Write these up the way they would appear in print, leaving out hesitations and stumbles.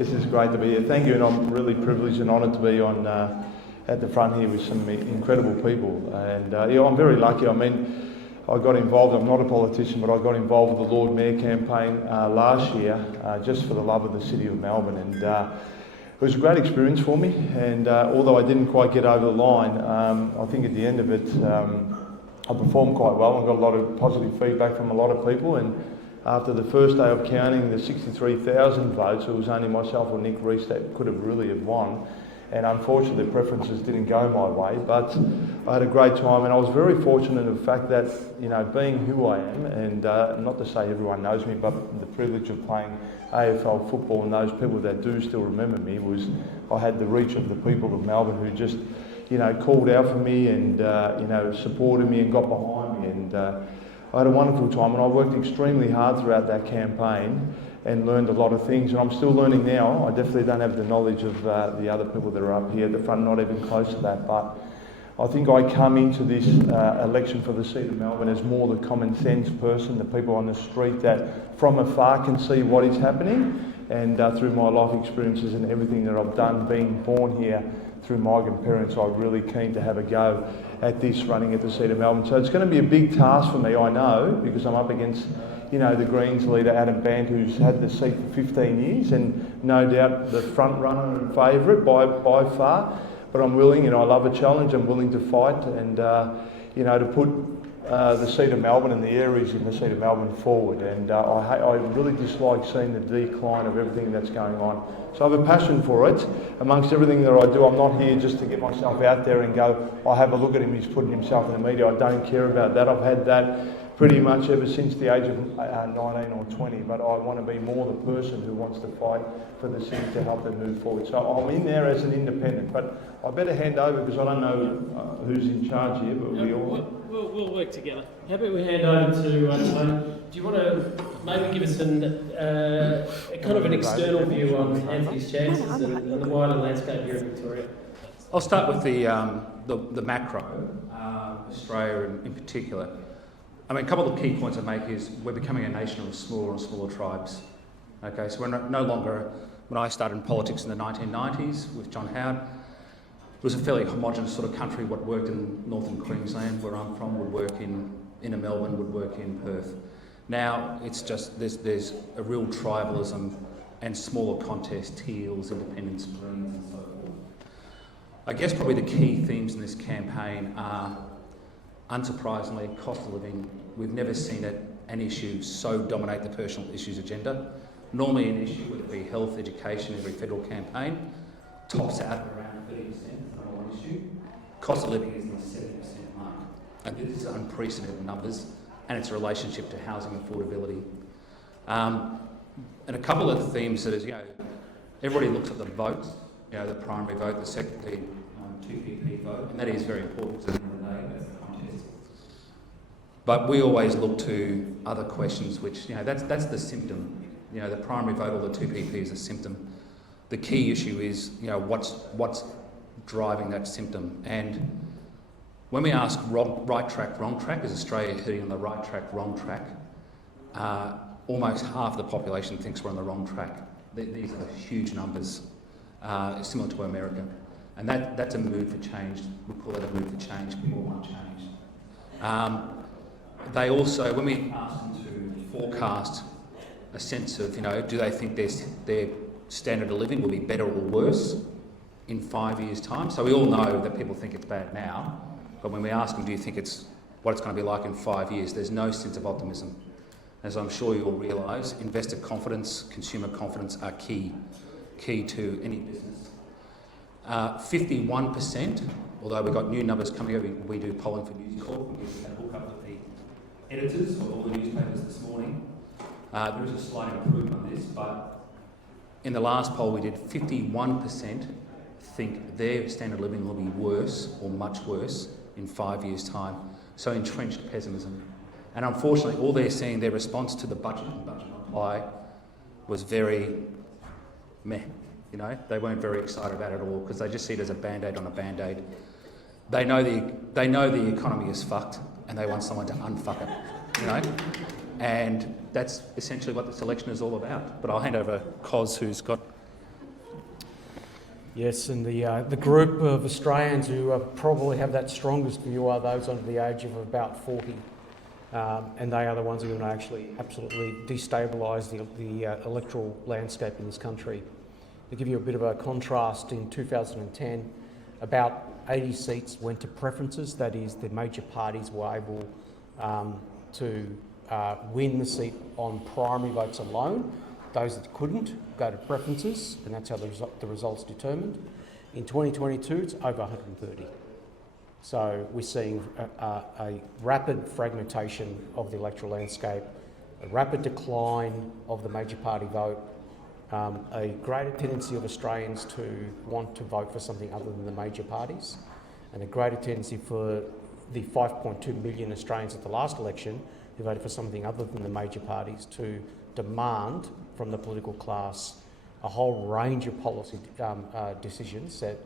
This is great to be here. Thank you, and I'm really privileged and honoured to be on at the front here with some incredible people. And yeah, I'm very lucky. I mean, I got involved, I'm not a politician, but I got involved with the Lord Mayor campaign last year just for the love of the city of Melbourne. And it was a great experience for me. And although I didn't quite get over the line, I think at the end of it, I performed quite well and got a lot of positive feedback from a lot of people. And after the first day of counting the 63,000 votes, it was only myself or Nick Rees that could have really have won. And unfortunately, the preferences didn't go my way, but I had a great time, and I was very fortunate in the fact that, you know, being who I am, and not to say everyone knows me, but the privilege of playing AFL football, and those people that do still remember me, was I had the reach of the people of Melbourne who just, you know, called out for me and, you know, supported me and got behind me. And I had a wonderful time, and I worked extremely hard throughout that campaign and learned a lot of things, and I'm still learning now. I definitely don't have the knowledge of the other people that are up here at the front, not even close to that, but I think I come into this election for the seat of Melbourne as more the common sense person, the people on the street that from afar can see what is happening, and through my life experiences and everything that I've done, being born here through migrant parents, I'm really keen to have a go at this running at the seat of Melbourne. So it's going to be a big task for me, I know, because I'm up against, you know, the Greens leader Adam Band, who's had the seat for 15 years and no doubt the front runner and favourite by far. But I'm willing, and I love a challenge, I'm willing to fight and, you know, to put the seat of Melbourne and the areas in the seat of Melbourne forward. And I really dislike seeing the decline of everything that's going on. So I have a passion for it. Amongst everything that I do, I'm not here just to get myself out there and go, I have a look at him, he's putting himself in the media. I don't care about that. I've had that pretty much ever since the age of 19 or 20, but I want to be more the person who wants to fight for the city to help them move forward. So I'm in there as an independent, but I better hand over because I don't know who's in charge here, but we all... We'll work together. How about we hand over to Tony? Do you want to maybe give us a kind of an external view on Anthony's chances and the wider landscape here in Victoria? I'll start with the macro, Australia in particular. I mean, a couple of key points I make is we're becoming a nation of smaller and smaller tribes. Okay, so we're no longer, when I started in politics in the 1990s with John Howard, it was a fairly homogenous sort of country. What worked in northern Queensland, where I'm from, would work in inner Melbourne, would work in Perth. Now it's just, there's a real tribalism and smaller contests, teals, independents, Greens and so forth. I guess probably the key themes in this campaign are, unsurprisingly, cost of living. We've never seen an issue so dominate the personal issues agenda. Normally an issue, whether it be health, education, every federal campaign, tops out around 30% for one issue. Cost of living is in the 70% mark. And this is unprecedented numbers, and its relationship to housing affordability. And a couple of themes that is, you know, everybody looks at the votes, you know, the primary vote, the secondary 2PP vote, and that is very important to the end of the day, that's the contest. But we always look to other questions, which, you know, that's the symptom. You know, the primary vote or the 2PP is a symptom. The key issue is, you know, what's driving that symptom. And when we ask right track, wrong track, is Australia heading on the right track, wrong track? Almost half the population thinks we're on the wrong track. These are huge numbers, similar to America. And that's a move for change. We call it a move for change. People want change. They also, when we ask them to forecast a sense of, you know, do they think their standard of living will be better or worse in 5 years' time? So we all know that people think it's bad now, but when we ask them, do you think it's what it's going to be like in 5 years, there's no sense of optimism. As I'm sure you all realise, investor confidence, consumer confidence are key to any business. 51%, although we've got new numbers coming over, we do polling for News Corp, we had a hook up with the editors of all the newspapers this morning. There is a slight improvement on this, but in the last poll we did, 51% think their standard of living will be worse or much worse in 5 years' time. So entrenched pessimism. And unfortunately, all they're seeing, their response to the budget and budget reply was very meh. You know, they weren't very excited about it at all because they just see it as a band-aid on a band-aid. They know the economy is fucked and they want someone to unfuck it, you know? And that's essentially what this election is all about. But I'll hand over Kos, who's got Yes, and the group of Australians who probably have that strongest view are those under the age of about 40. And they are the ones who are going to actually absolutely destabilise the electoral landscape in this country. To give you a bit of a contrast, in 2010, about 80 seats went to preferences, that is, the major parties were able to win the seat on primary votes alone. Those that couldn't go to preferences, and that's how the results determined. In 2022, it's over 130. So we're seeing a rapid fragmentation of the electoral landscape, a rapid decline of the major party vote, a greater tendency of Australians to want to vote for something other than the major parties, and a greater tendency for the 5.2 million Australians at the last election who voted for something other than the major parties to demand from the political class a whole range of policy decisions that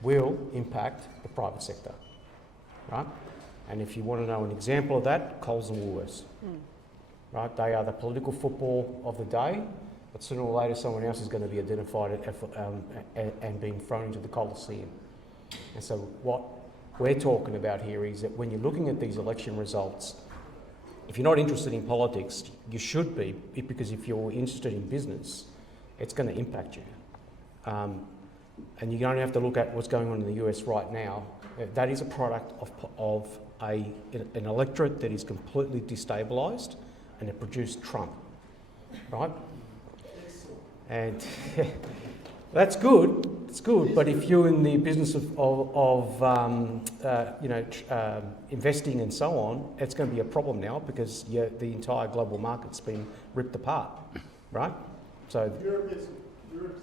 will impact the private sector, right? And if you want to know an example of that, Coles and Woolworths, right? They are the political football of the day, but sooner or later someone else is going to be identified and being thrown into the Colosseum. And so what we're talking about here is that when you're looking at these election results, if you're not interested in politics, you should be, because if you're interested in business, it's going to impact you. And you don't have to look at what's going on in the US right now. That is a product of an electorate that is completely destabilised, and it produced Trump, right? And that's good. It's good. But if you're in the business of investing and so on, it's going to be a problem now because the entire global market's been ripped apart, right? So Europe is going to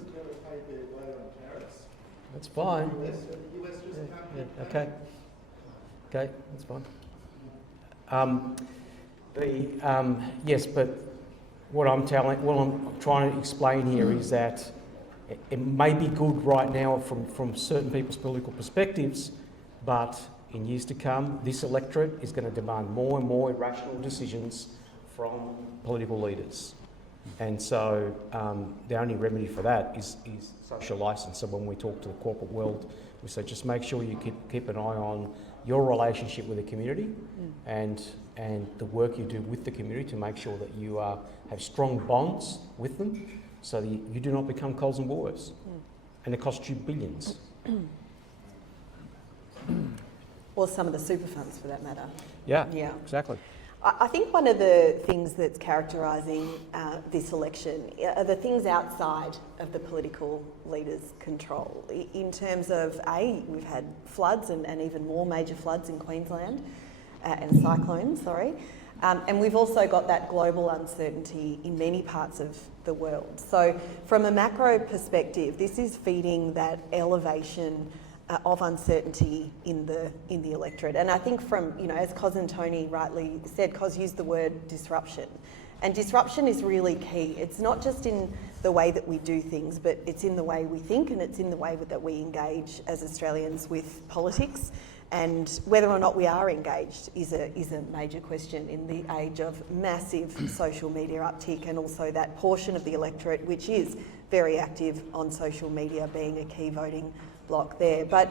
take their weight on tariffs. That's fine. The US just can't. Yeah, okay. Okay, that's fine. Yes, but what I'm trying to explain here is that it may be good right now from certain people's political perspectives, but in years to come, this electorate is going to demand more and more irrational decisions from political leaders. And so the only remedy for that is social licence. So when we talk to the corporate world, we say just make sure you keep an eye on your relationship with the community and the work you do with the community to make sure that you have strong bonds with them so that you do not become Coles and Woolworths. And it costs you billions. Or some of the super funds for that matter. Yeah, Exactly. I think one of the things that's characterising this election are the things outside of the political leaders' control. In terms of, we've had floods and even more major floods in Queensland and cyclones, and we've also got that global uncertainty in many parts of the world. So from a macro perspective, this is feeding that elevation of uncertainty in the electorate. And I think from, as Kos and Tony rightly said, Kos used the word disruption. And disruption is really key. It's not just in the way that we do things, but it's in the way we think and it's in the way that we engage as Australians with politics. And whether or not we are engaged is a major question in the age of massive social media uptick, and also that portion of the electorate which is very active on social media being a key voting block there. But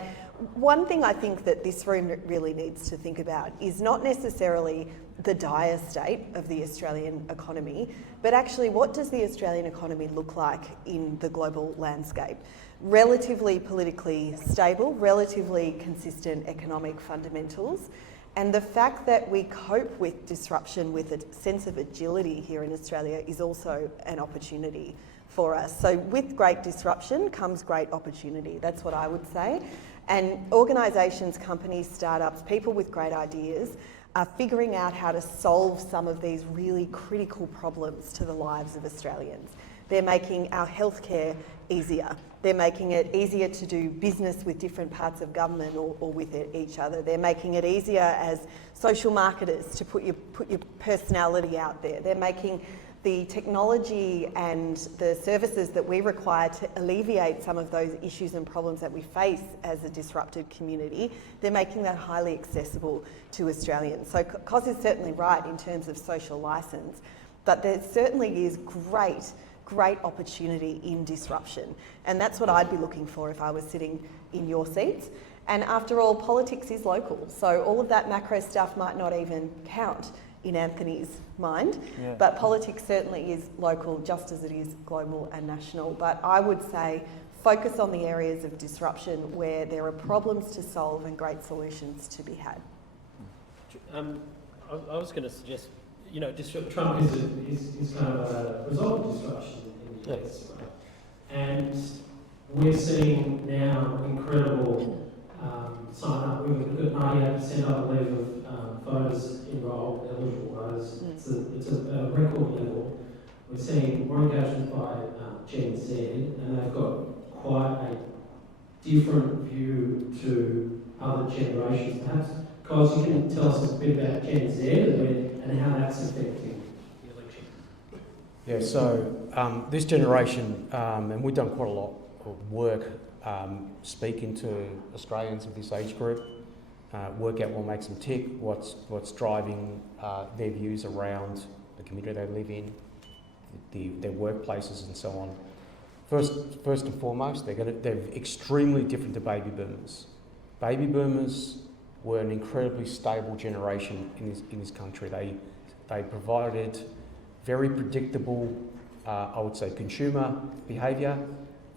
one thing I think that this room really needs to think about is not necessarily the dire state of the Australian economy, but actually what does the Australian economy look like in the global landscape? Relatively politically stable, relatively consistent economic fundamentals, and the fact that we cope with disruption with a sense of agility here in Australia is also an opportunity for us. So with great disruption comes great opportunity. That's what I would say. And organisations, companies, startups, people with great ideas are figuring out how to solve some of these really critical problems to the lives of Australians. They're making our healthcare easier. They're making it easier to do business with different parts of government or with each other. They're making it easier as social marketers to put your personality out there. They're making the technology and the services that we require to alleviate some of those issues and problems that we face as a disrupted community, they're making that highly accessible to Australians. So Kos is certainly right in terms of social licence, but there certainly is great great opportunity in disruption. And that's what I'd be looking for if I was sitting in your seats. And after all, politics is local, so all of that macro stuff might not even count in Anthony's mind, but politics certainly is local just as it is global and national. But I would say focus on the areas of disruption where there are problems to solve and great solutions to be had. I was going to suggest, you know, Trump is kind of a result of disruption in the US, right? And we're seeing now incredible sign up. We've got 98%, I believe, of voters enrolled, eligible voters. It's a record level. We're seeing more engagement by Gen Z, and they've got quite a different view to other generations, perhaps. Kos, you can tell us a bit about Gen Z and how that's affecting the election. Yeah, so this generation, and we've done quite a lot of work speaking to Australians of this age group, work out what makes them tick, what's driving their views around the community they live in, their workplaces and so on. First and foremost, they're extremely different to baby boomers. Baby boomers were an incredibly stable generation in this country. They provided very predictable, I would say, consumer behaviour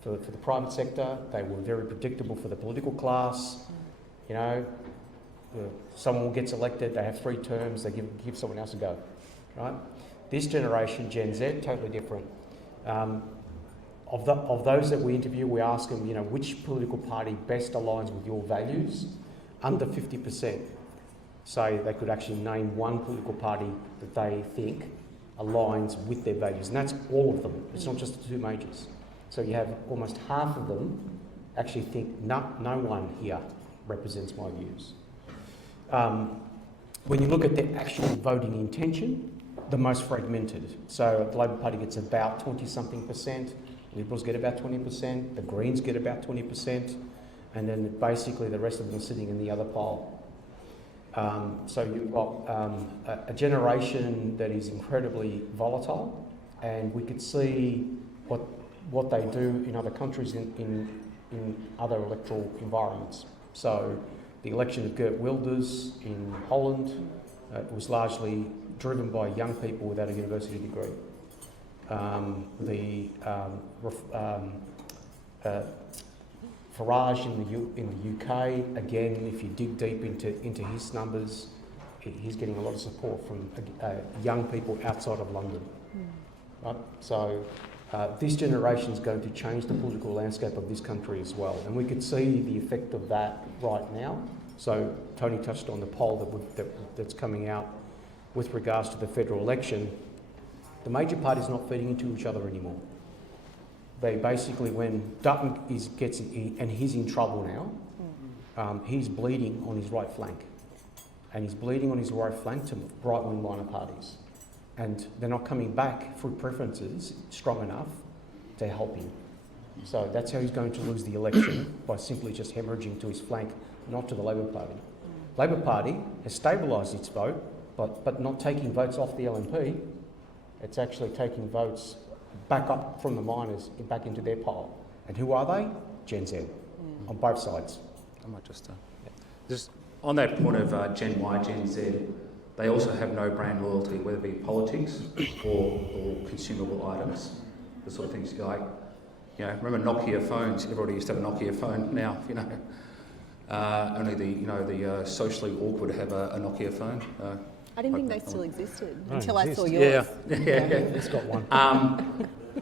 for the private sector. They were very predictable for the political class. You know, someone gets elected, they have 3 terms, they give someone else a go, right? This generation, Gen Z, totally different. Of those that we interview, we ask them, you know, which political party best aligns with your values? Under 50% say they could actually name one political party that they think aligns with their values, and that's all of them. It's not just the 2 majors. So you have almost half of them actually think no one here represents my views. When you look at the actual voting intention, the most fragmented. So the Labor Party gets about 20-something%, Liberals get about 20%, the Greens get about 20%, and then basically the rest of them are sitting in the other pile. So you've got a generation that is incredibly volatile, and we could see what they do in other countries in other electoral environments. So the election of Geert Wilders in Holland was largely driven by young people without a university degree. Farage in the UK, again, if you dig deep into his numbers, he's getting a lot of support from young people outside of London. Right? So this generation is going to change the political landscape of this country as well, and we could see the effect of that right now. So Tony touched on the poll that's coming out with regards to the federal election. The major parties are not feeding into each other anymore. They basically, when Dutton he's in trouble now, he's bleeding on his right flank. And he's bleeding on his right flank to right-wing minor parties. And they're not coming back through preferences strong enough to help him. So that's how he's going to lose the election, by simply just hemorrhaging to his flank, not to the Labor Party. Labor Party has stabilised its vote, but not taking votes off the LNP. It's actually taking votes back up from the miners back into their pile. And who are they? Gen Z, on both sides. I might just on that point of Gen Y, Gen Z, they also have no brand loyalty, whether it be politics or consumable items, the sort of things like, you know, remember Nokia phones? Everybody used to have a Nokia phone. Now, you know, only the socially awkward have a Nokia phone. I didn't think they still existed until I saw yours. Yeah. It's got one.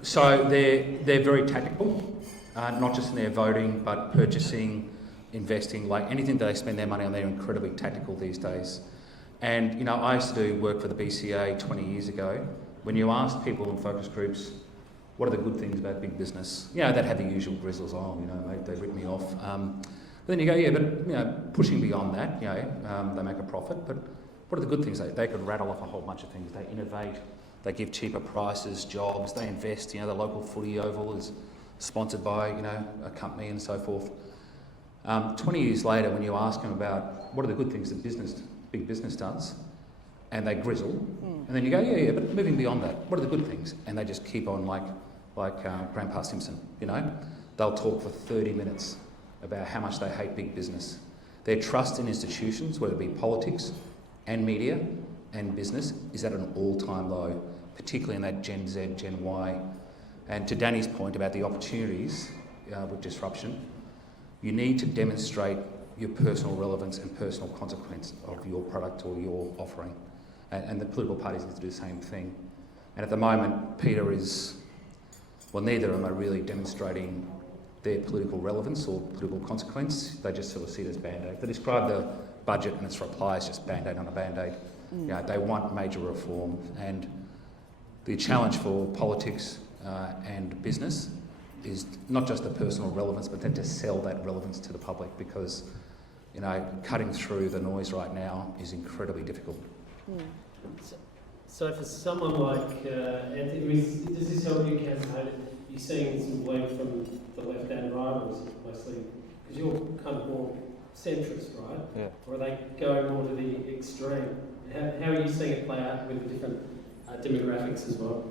So they're very tactical, not just in their voting, but purchasing, investing, like anything that they spend their money on, they're incredibly tactical these days. And, you know, I used to do work for the BCA 20 years ago. When you ask people in focus groups, what are the good things about big business? You know, they'd have the usual grizzles, oh, you know, mate, they rip me off. But then you go, yeah, but, you know, pushing beyond that, you know, they make a profit, but what are the good things? They could rattle off a whole bunch of things. They innovate, they give cheaper prices, jobs, they invest, you know, the local footy oval is sponsored by, you know, a company and so forth. 20 years later, when you ask them about what are the good things that big business does, and they grizzle, and then you go, yeah, but moving beyond that, what are the good things? And they just keep on, like, like Grandpa Simpson, you know. They'll talk for 30 minutes about how much they hate big business. Their trust in institutions, whether it be politics and media and business, is at an all-time low, particularly in that Gen Z, Gen Y. And to Danny's point about the opportunities with disruption, you need to demonstrate your personal relevance and personal consequence of your product or your offering. And the political parties need to do the same thing. And at the moment, Peter is, well, neither of them are really demonstrating their political relevance or political consequence. They just sort of see it as Band-Aid. They describe the budget and its reply as just Band-Aid on a Band-Aid. You know, they want major reform. And the challenge for politics and business is not just the personal relevance, but then to sell that relevance to the public, because, you know, cutting through the noise right now is incredibly difficult. So for someone like Anthony, does this help you campaign? You're seeing some blame from the left and right, or is it mostly, because you're kind of more centrist, right? Yeah. Or are they going more to the extreme? How are you seeing it play out with the different demographics as well?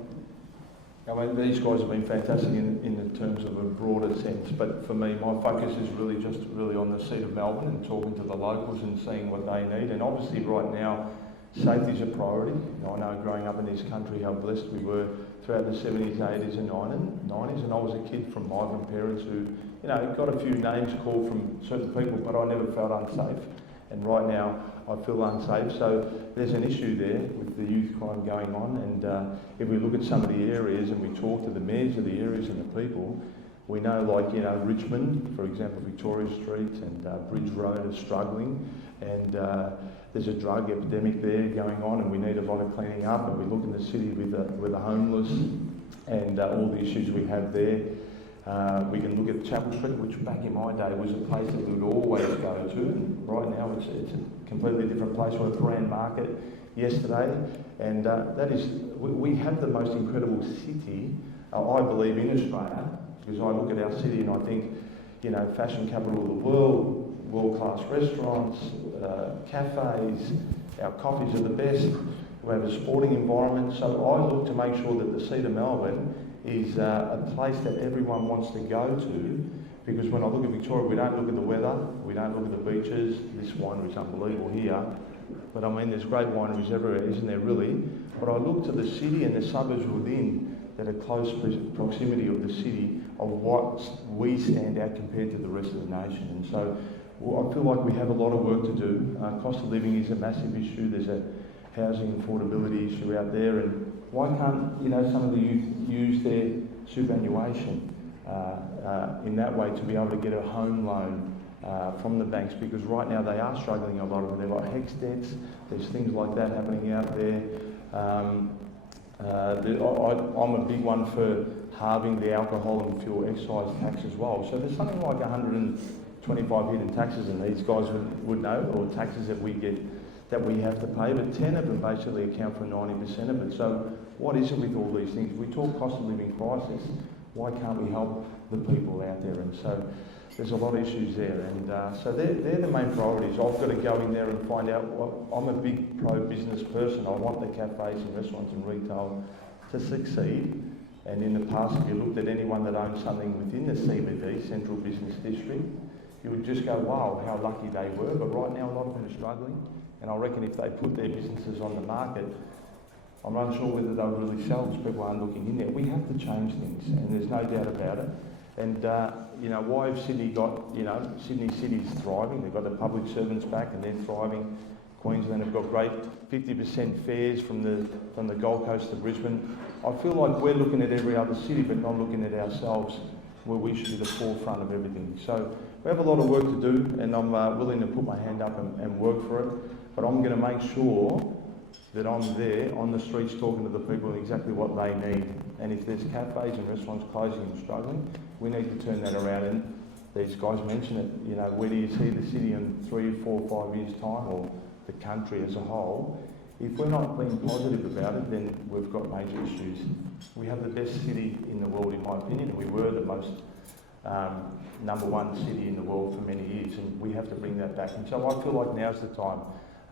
I mean, these guys have been fantastic in the terms of a broader sense, but for me, my focus is really just on the seat of Melbourne and talking to the locals and seeing what they need. And obviously right now, safety is a priority. You know, I know growing up in this country how blessed we were throughout the 70s, 80s and 90s, and I was a kid from migrant parents who, you know, got a few names called from certain people, but I never felt unsafe. And right now, I feel unsafe. So there's an issue there with the youth crime going on. And if we look at some of the areas and we talk to the mayors of the areas and the people, we know, like, you know, Richmond, for example, Victoria Street and Bridge Road are struggling. And there's a drug epidemic there going on, and we need a lot of cleaning up. And we look in the city with the homeless and all the issues we have there. We can look at Chapel Street, which back in my day was a place that we would always go to, and right now it's a completely different place. We're at Grand Market yesterday, and that is, we have the most incredible city, I believe, in Australia, because I look at our city and I think, you know, fashion capital of the world, world-class restaurants, cafes, our coffees are the best, we have a sporting environment, so I look to make sure that the seat of Melbourne is a place that everyone wants to go to, because when I look at Victoria, we don't look at the weather, we don't look at the beaches. This winery is unbelievable here, but I mean, there's great wineries everywhere, isn't there, really? But I look to the city and the suburbs within that are close proximity of the city of what we stand out compared to the rest of the nation. And so I feel like we have a lot of work to do. Cost of living is a massive issue. There's a housing affordability issue out there, and why can't, you know, some of the youth use their superannuation in that way to be able to get a home loan from the banks? Because right now they are struggling a lot of them. They've got HEX debts, there's things like that happening out there. I'm a big one for halving the alcohol and fuel excise tax as well. So there's something like 125 hidden taxes, and these guys would know, or taxes that we get that we have to pay, but 10 of them basically account for 90% of it. So what is it with all these things? We talk cost of living crisis. Why can't we help the people out there? And so there's a lot of issues there. And so they're the main priorities. I've got to go in there and find out, well, I'm a big pro-business person. I want the cafes and restaurants and retail to succeed. And in the past, if you looked at anyone that owned something within the CBD, Central Business District, you would just go, wow, how lucky they were. But right now, a lot of them are struggling. And I reckon if they put their businesses on the market, I'm unsure whether they'll really sell because people aren't looking in there. We have to change things, and there's no doubt about it. And, you know, why have Sydney got, you know, Sydney City's thriving. They've got the public servants back and they're thriving. Queensland have got great 50% fares from the Gold Coast to Brisbane. I feel like we're looking at every other city but not looking at ourselves where we should be the forefront of everything. So we have a lot of work to do, and I'm willing to put my hand up and work for it. But I'm going to make sure that I'm there on the streets talking to the people exactly what they need. And if there's cafes and restaurants closing and struggling, we need to turn that around. And these guys mention it, you know, where do you see the city in 3, 4, 5 years' time, or the country as a whole? If we're not being positive about it, then we've got major issues. We have the best city in the world, in my opinion. We were the most #1 city in the world for many years, and we have to bring that back. And so I feel like now's the time.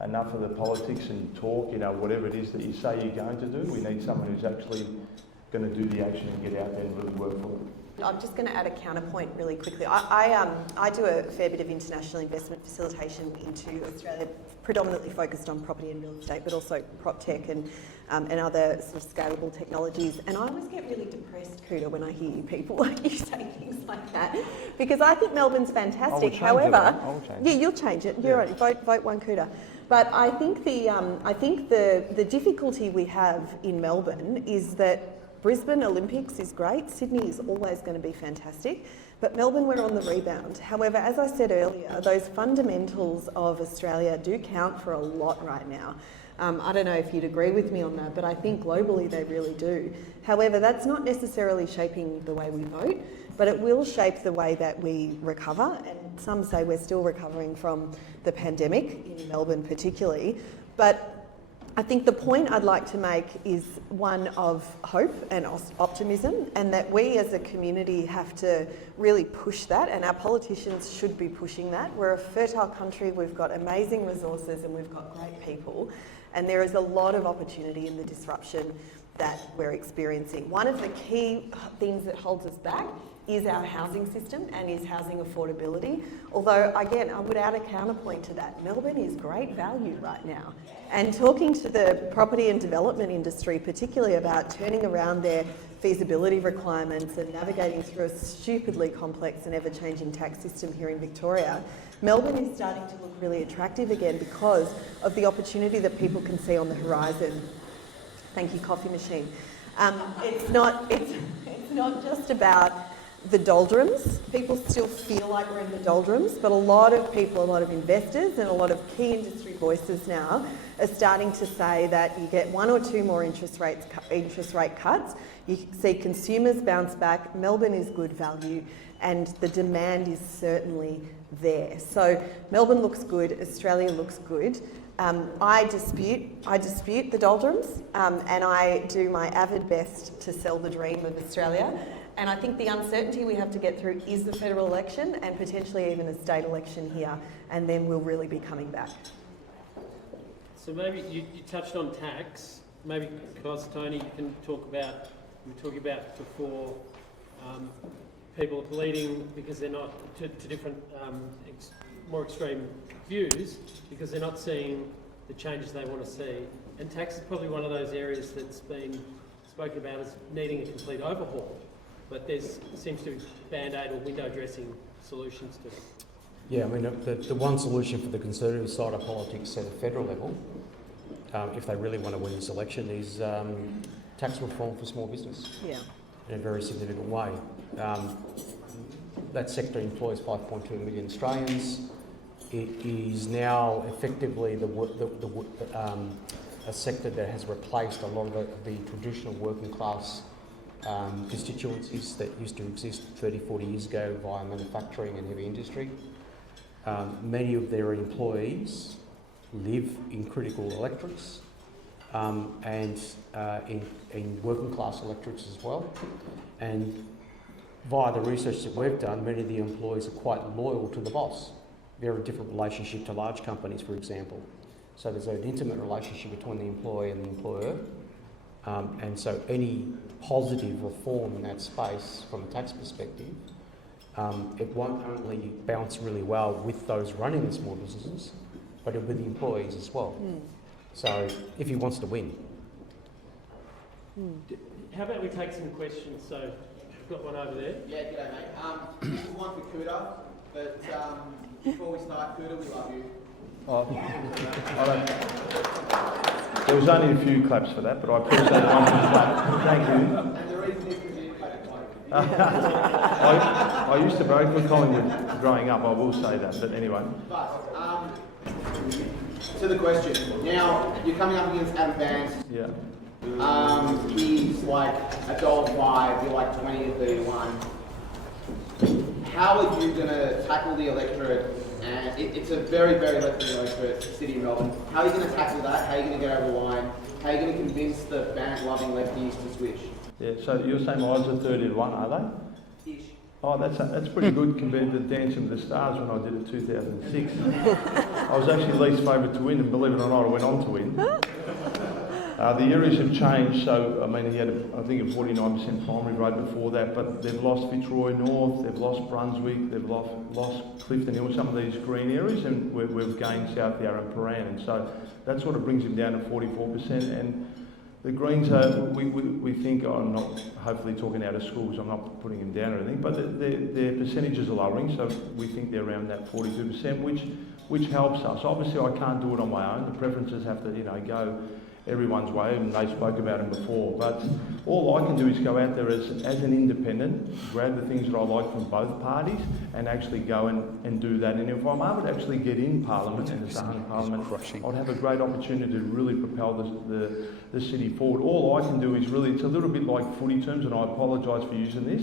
Enough of the politics and talk, you know, whatever it is that you say you're going to do. We need someone who's actually going to do the action and get out there and really work for it. I'm just going to add a counterpoint really quickly. I do a fair bit of international investment facilitation into Australia, predominantly focused on property and real estate, but also prop tech and other sort of scalable technologies. And I always get really depressed, Kouta, when I hear you people like you say things like that, because I think Melbourne's fantastic. However, you'll change it. You're right. Vote one Kouta. But I think the difficulty we have in Melbourne is that Brisbane Olympics is great, Sydney is always going to be fantastic, but Melbourne, we're on the rebound. However, as I said earlier, those fundamentals of Australia do count for a lot right now. I don't know if you'd agree with me on that, but I think globally they really do. However, that's not necessarily shaping the way we vote, but it will shape the way that we recover, and some say we're still recovering from the pandemic, in Melbourne particularly, but I think the point I'd like to make is one of hope and optimism, and that we as a community have to really push that, and our politicians should be pushing that. We're a fertile country, we've got amazing resources and we've got great people, and there is a lot of opportunity in the disruption that we're experiencing. One of the key things that holds us back is our housing system and is housing affordability. Although, again, I would add a counterpoint to that. Melbourne is great value right now. And talking to the property and development industry, particularly about turning around their feasibility requirements and navigating through a stupidly complex and ever-changing tax system here in Victoria, Melbourne is starting to look really attractive again because of the opportunity that people can see on the horizon. Thank you, coffee machine. It's not just about the doldrums. People still feel like we're in the doldrums, but a lot of people, a lot of investors and a lot of key industry voices now are starting to say that you get one or two more interest rate cuts, you see consumers bounce back, Melbourne is good value, and the demand is certainly there. So Melbourne looks good, Australia looks good. I dispute the doldrums, and I do my avid best to sell the dream of Australia. And I think the uncertainty we have to get through is the federal election and potentially even a state election here, and then we'll really be coming back. So maybe you touched on tax. Maybe, Kos, Tony, you can talk about, we were talking about before, people are bleeding because they're not, to different, more extreme views, because they're not seeing the changes they want to see. And tax is probably one of those areas that's been spoken about as needing a complete overhaul. But there seems to be band-aid or window dressing solutions to it. Yeah, I mean, the one solution for the Conservative side of politics at a federal level, if they really want to win this election, is tax reform for small business. Yeah. In a very significant way. That sector employs 5.2 million Australians. It is now effectively a sector that has replaced a lot of the traditional working class constituencies that used to exist 30, 40 years ago via manufacturing and heavy industry. Many of their employees live in critical electorates and in working class electorates as well. And via the research that we've done, many of the employees are quite loyal to the boss. Very different relationship to large companies, for example. So there's an intimate relationship between the employee and the employer. And so any positive reform in that space from a tax perspective, it won't only bounce really well with those running the small businesses, but with the employees as well. So if he wants to win. How about we take some questions? So we've got one over there. Yeah, g'day mate. This is one for Kouta, but before we start, Kouta, we love you. There was only a few claps for that, but I appreciate it. Thank you. And the reason is because you played I used to vote for Collingwood growing up, I will say that, but anyway. But, to the question. Now, you're coming up against Adam Vance. Yeah. He's like $1.05, you're like 20 to 31. How are you going to tackle the electorate? And it's a very, very left-wing electorate, City of Melbourne. How are you going to tackle that? How are you going to get over the line? How are you going to convince the bank-loving lefties to switch? Yeah, so you're saying my odds are 30 to 1, are they? Ish. Oh, that's pretty good compared to Dancing with the Stars when I did it 2006. I was actually least favourite to win, and believe it or not, I went on to win. The areas have changed, so I mean he had, I think, a 49% primary rate before that, but they've lost Fitzroy North, they've lost Brunswick, they've lost Clifton Hill, some of these green areas, and we've gained South Yarra and Paran, and so that sort of brings him down to 44%. And the Greens are, we think, I'm not hopefully talking out of schools, I'm not putting him down or anything, but their percentages are lowering, so we think they're around that 42%, which helps us. Obviously, I can't do it on my own. The preferences have to, go everyone's way, and they spoke about them before. But all I can do is go out there as an independent, grab the things that I like from both parties, and actually go and do that. And if I'm able to actually get in Parliament and the Sahara Parliament, I'd have a great opportunity to really propel the city forward. All I can do is really, it's a little bit like footy terms, and I apologise for using this,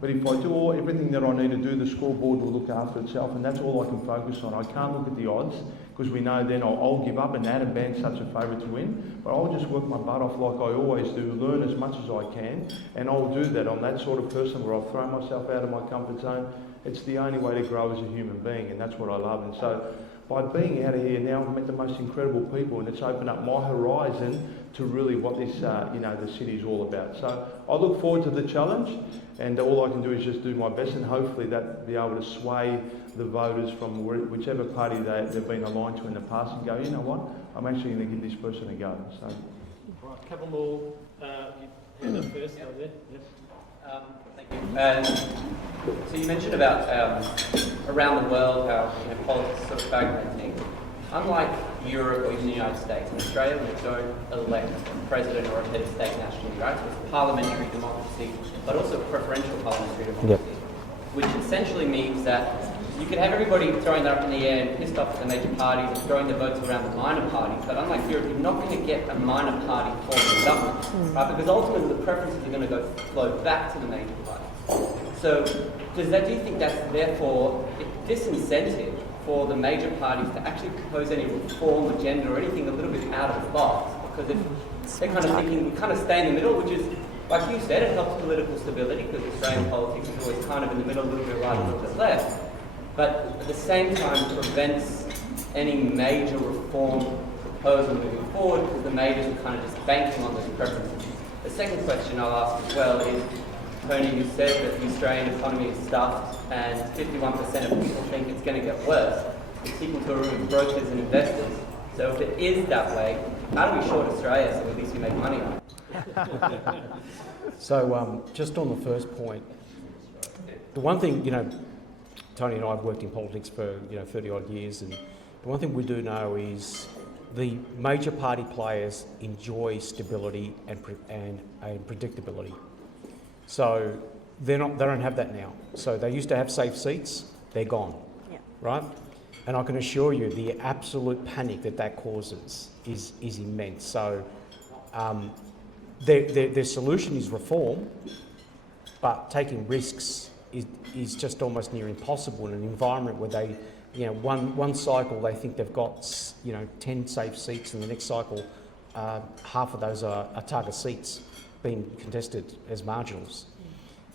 but if I do everything that I need to do, the scoreboard will look after itself, and that's all I can focus on. I can't look at the odds, because we know then I'll give up, and Adam Band's such a favourite to win, but I'll just work my butt off like I always do, learn as much as I can, and I'll do that. I'm that sort of person where I'll throw myself out of my comfort zone. It's the only way to grow as a human being, and that's what I love. And so by being out of here now, I've met the most incredible people, and it's opened up my horizon to really what this, the city's all about. So I look forward to the challenge, and all I can do is just do my best, and hopefully that be able to sway the voters from whichever party they've been aligned to in the past, and go, you know what, I'm actually going to give this person a go. So. Right, a couple more. You hand up first, over there. Yep. Thank you. So you mentioned about around the world how politics is sort of fragmenting. Unlike Europe or even the United States, in Australia we don't elect a president or a head of state nationally, right? So it's parliamentary democracy, but also preferential parliamentary democracy, which essentially means that you could have everybody throwing that up in the air and pissed off at the major parties and throwing their votes around the minor parties, but unlike Europe, you're not going to get a minor party formed in government, right? Because ultimately the preferences are going to flow back to the major parties. So do you think that's therefore a disincentive for the major parties to actually propose any reform agenda or anything a little bit out of the box? Because if they're kind of thinking, we kind of stay in the middle, which is, like you said, it helps political stability because Australian politics is always kind of in the middle, a little bit right, a little bit left. But at the same time prevents any major reform proposal moving forward because the majors are kind of just banking on those preferences. The second question I'll ask as well is, Tony, you said that the Australian economy is stuffed and 51% of people think it's going to get worse. It's equal to a room of brokers and investors. So if it is that way, how do we short Australia so at least we make money on it? So just on the first point, the one thing, Tony and I have worked in politics for 30 odd years, and the one thing we do know is the major party players enjoy stability and predictability. So they don't have that now. So they used to have safe seats, they're gone, right? And I can assure you the absolute panic that causes is immense. So their solution is reform, but taking risks is just almost near impossible in an environment where they, one cycle they think they've got 10 safe seats, and the next cycle half of those are target seats being contested as marginals.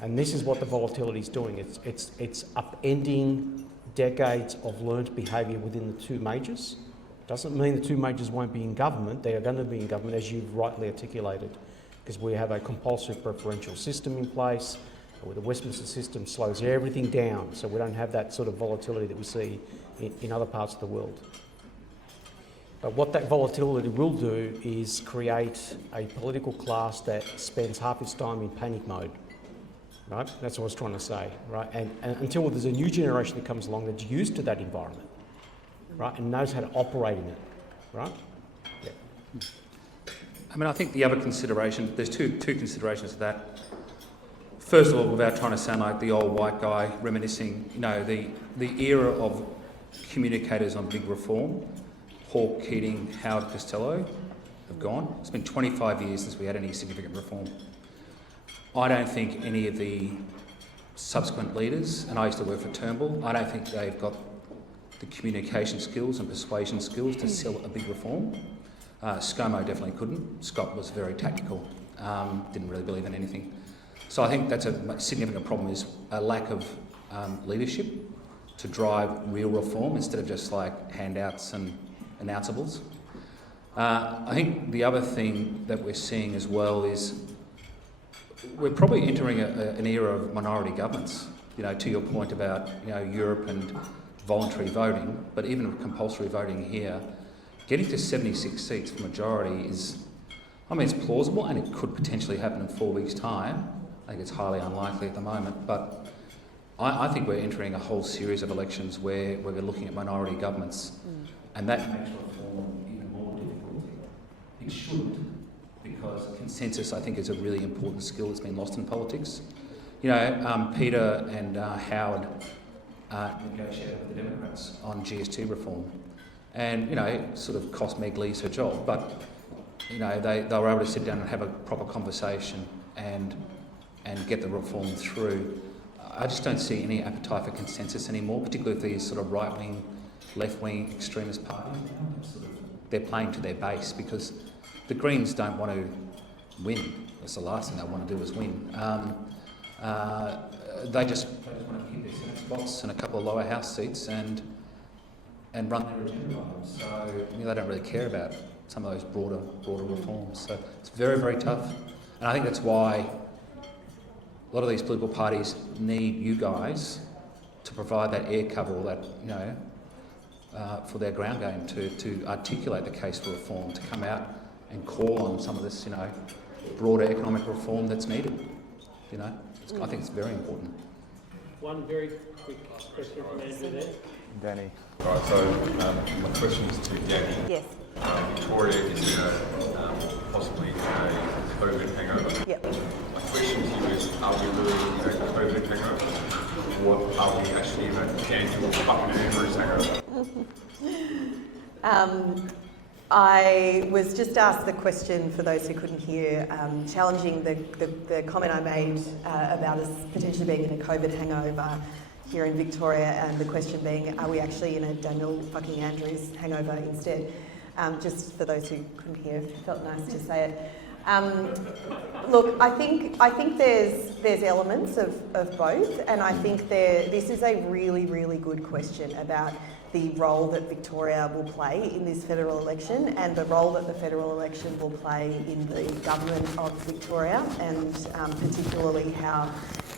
And this is what the volatility is doing. It's upending decades of learned behaviour within the two majors. Doesn't mean the two majors won't be in government. They are going to be in government, as you've rightly articulated, because we have a compulsory preferential system in place, where the Westminster system slows everything down, so we don't have that sort of volatility that we see in other parts of the world. But what that volatility will do is create a political class that spends half its time in panic mode, right? That's what I was trying to say, right? And until there's a new generation that comes along that's used to that environment, right, and knows how to operate in it, right? Yeah. I mean, I think the other consideration, there's two considerations to that. First of all, without trying to sound like the old white guy reminiscing, the era of communicators on big reform, Hawke, Keating, Howard Costello, have gone. It's been 25 years since we had any significant reform. I don't think any of the subsequent leaders, and I used to work for Turnbull, I don't think they've got the communication skills and persuasion skills to sell a big reform. ScoMo definitely couldn't. Scott was very tactical, didn't really believe in anything. So I think that's a significant problem, is a lack of leadership to drive real reform instead of just like handouts and announceables. I think the other thing that we're seeing as well is we're probably entering an era of minority governments. You know, to your point about, you know, Europe and voluntary voting, but even with compulsory voting here, getting to 76 seats for majority is, I mean, it's plausible and it could potentially happen in 4 weeks' time. I think it's highly unlikely at the moment, but I think we're entering a whole series of elections where we're looking at minority governments, and that makes reform even more difficult. It shouldn't, because consensus, I think, is a really important skill that's been lost in politics. You know, Peter and Howard negotiated with the Democrats on GST reform, and, you know, it sort of cost Meg Lee's her job, but, you know, they were able to sit down and have a proper conversation and get the reform through. I just don't see any appetite for consensus anymore, particularly with these sort of right-wing, left-wing extremist parties. They're playing to their base because the Greens don't want to win. That's the last thing they want to do is win. They just want to keep their Senate spots and a couple of lower house seats and run their agenda on them. So, you know, they don't really care about some of those broader reforms. So it's very, very tough. And I think that's why a lot of these political parties need you guys to provide that air cover, or that, you know, for their ground game to articulate the case for reform, to come out and call on some of this, you know, broader economic reform that's needed. You know, I think it's very important. One very quick question from Andrew there. Danny. Right, so my question is to Danny. Yes. Victoria is in possibly a COVID hangover. Yep. My question to you is, are we really in a COVID hangover? Or are we actually in a Daniel fucking Andrews hangover? I was just asked the question, for those who couldn't hear, challenging the comment I made about us potentially being in a COVID hangover here in Victoria, and the question being, are we actually in a Daniel fucking Andrews hangover instead? Just for those who couldn't hear, it felt nice to say it. Look, I think there's elements of both, and I think this is a really, really good question about the role that Victoria will play in this federal election, and the role that the federal election will play in the government of Victoria, and particularly how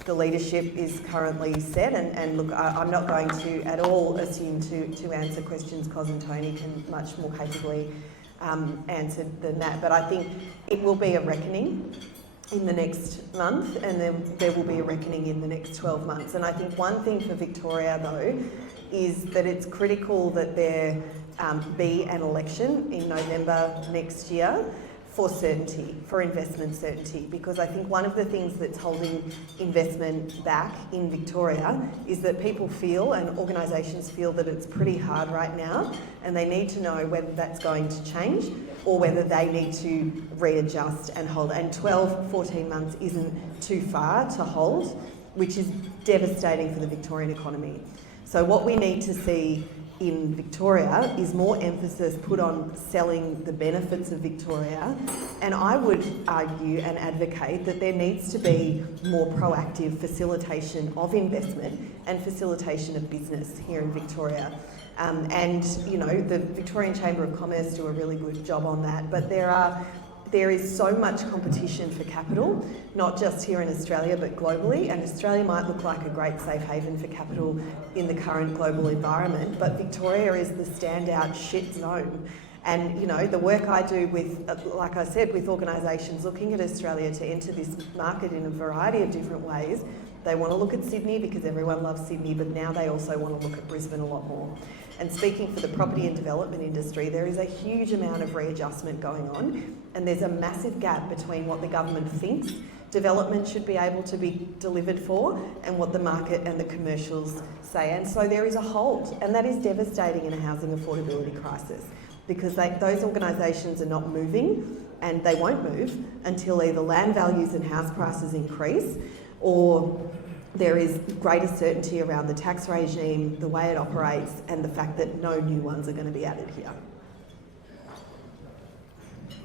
the leadership is currently set. And look, I'm not going to at all assume to answer questions Kos and Tony can much more capably answer than that, but I think it will be a reckoning in the next month, and then there will be a reckoning in the next 12 months. And I think one thing for Victoria, though, is that it's critical that there be an election in November next year for certainty, for investment certainty, because I think one of the things that's holding investment back in Victoria is that people feel, and organisations feel, that it's pretty hard right now, and they need to know whether that's going to change or whether they need to readjust and hold. And 12, 14 months isn't too far to hold, which is devastating for the Victorian economy. So what we need to see in Victoria is more emphasis put on selling the benefits of Victoria, and I would argue and advocate that there needs to be more proactive facilitation of investment and facilitation of business here in Victoria. And, you know, the Victorian Chamber of Commerce do a really good job on that, but there is so much competition for capital, not just here in Australia but globally, and Australia might look like a great safe haven for capital in the current global environment, but Victoria is the standout shit zone. And, you know, the work I do with, like I said, with organisations looking at Australia to enter this market in a variety of different ways, they want to look at Sydney because everyone loves Sydney, but now they also want to look at Brisbane a lot more. And speaking for the property and development industry, there is a huge amount of readjustment going on, and there's a massive gap between what the government thinks development should be able to be delivered for and what the market and the commercials say. And so there is a hold, and that is devastating in a housing affordability crisis, because those organisations are not moving, and they won't move until either land values and house prices increase, or there is greater certainty around the tax regime, the way it operates, and the fact that no new ones are going to be added here.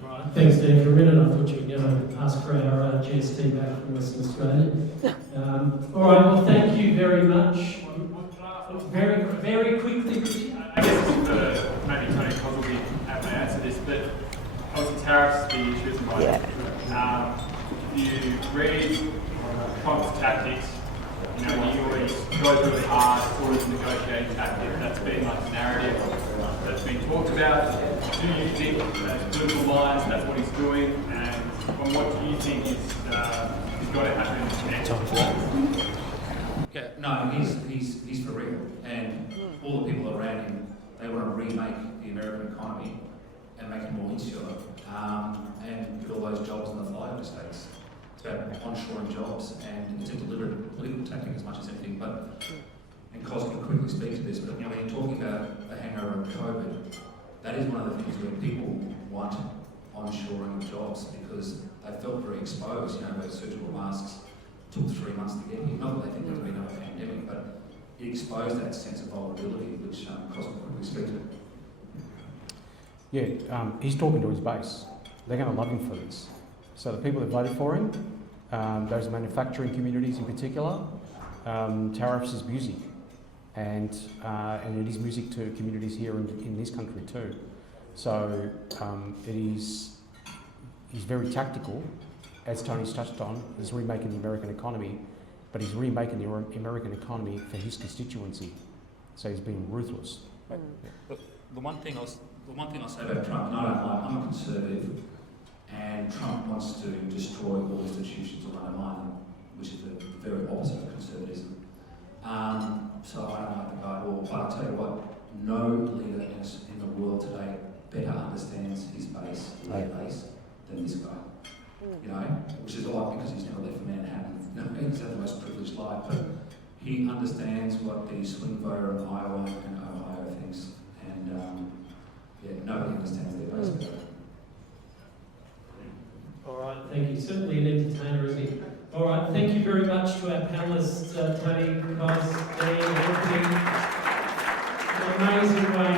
Right, thanks, Dan. For a minute I thought you were going to ask for our GST back from Western Australia. All right, well, thank you very much. Very quickly. I guess maybe Tony Kos will be able to answer this, but tariffs, the issue at the moment. Yeah. If you read Trump's tactics, you know, he always goes really hard, sort of negotiating tactic. That's been like the narrative that's been talked about. Do you think as political lines that's what he's doing? And what do you think is got to happen next? Yeah, no, he's for real, and all the people around him, they want to remake the American economy and make it more insular, and put all those jobs in the flyover states. It's about onshoring jobs, and it's a deliberate political tactic as much as anything. But, and Kos can quickly speak to this, but you know, when you're talking about the hangover of COVID, that is one of the things where people want onshoring of jobs because they felt very exposed. You know, those surgical masks took 3 months to get here. Not that they think there's been another pandemic, but it exposed that sense of vulnerability, which Kos can quickly speak to. Yeah, he's talking to his base. They're going to love him for this. So the people that voted for him, those manufacturing communities in particular, tariffs is music, and it is music to communities here in this country too. So he's very tactical, as Tony's touched on. He's remaking the American economy, but he's remaking the American economy for his constituency. So he's being ruthless. But the one thing I'll say about Trump, and I don't like, I'm a conservative, and Trump wants to destroy all institutions or undermine them, which is the very opposite of conservatism. So I don't like the guy at all, but I'll tell you what, no leader in the world today better understands his base, their base, than this guy. You know, which is odd because he's never left Manhattan. No, he's had the most privileged life, but he understands what the swing voter in Iowa and Ohio thinks, and yeah, nobody understands their base better. All right, thank you. Certainly an entertainer, isn't he? All right, thank you very much to our panellists, Tony, Kos, Danni, and Anthony. An amazing way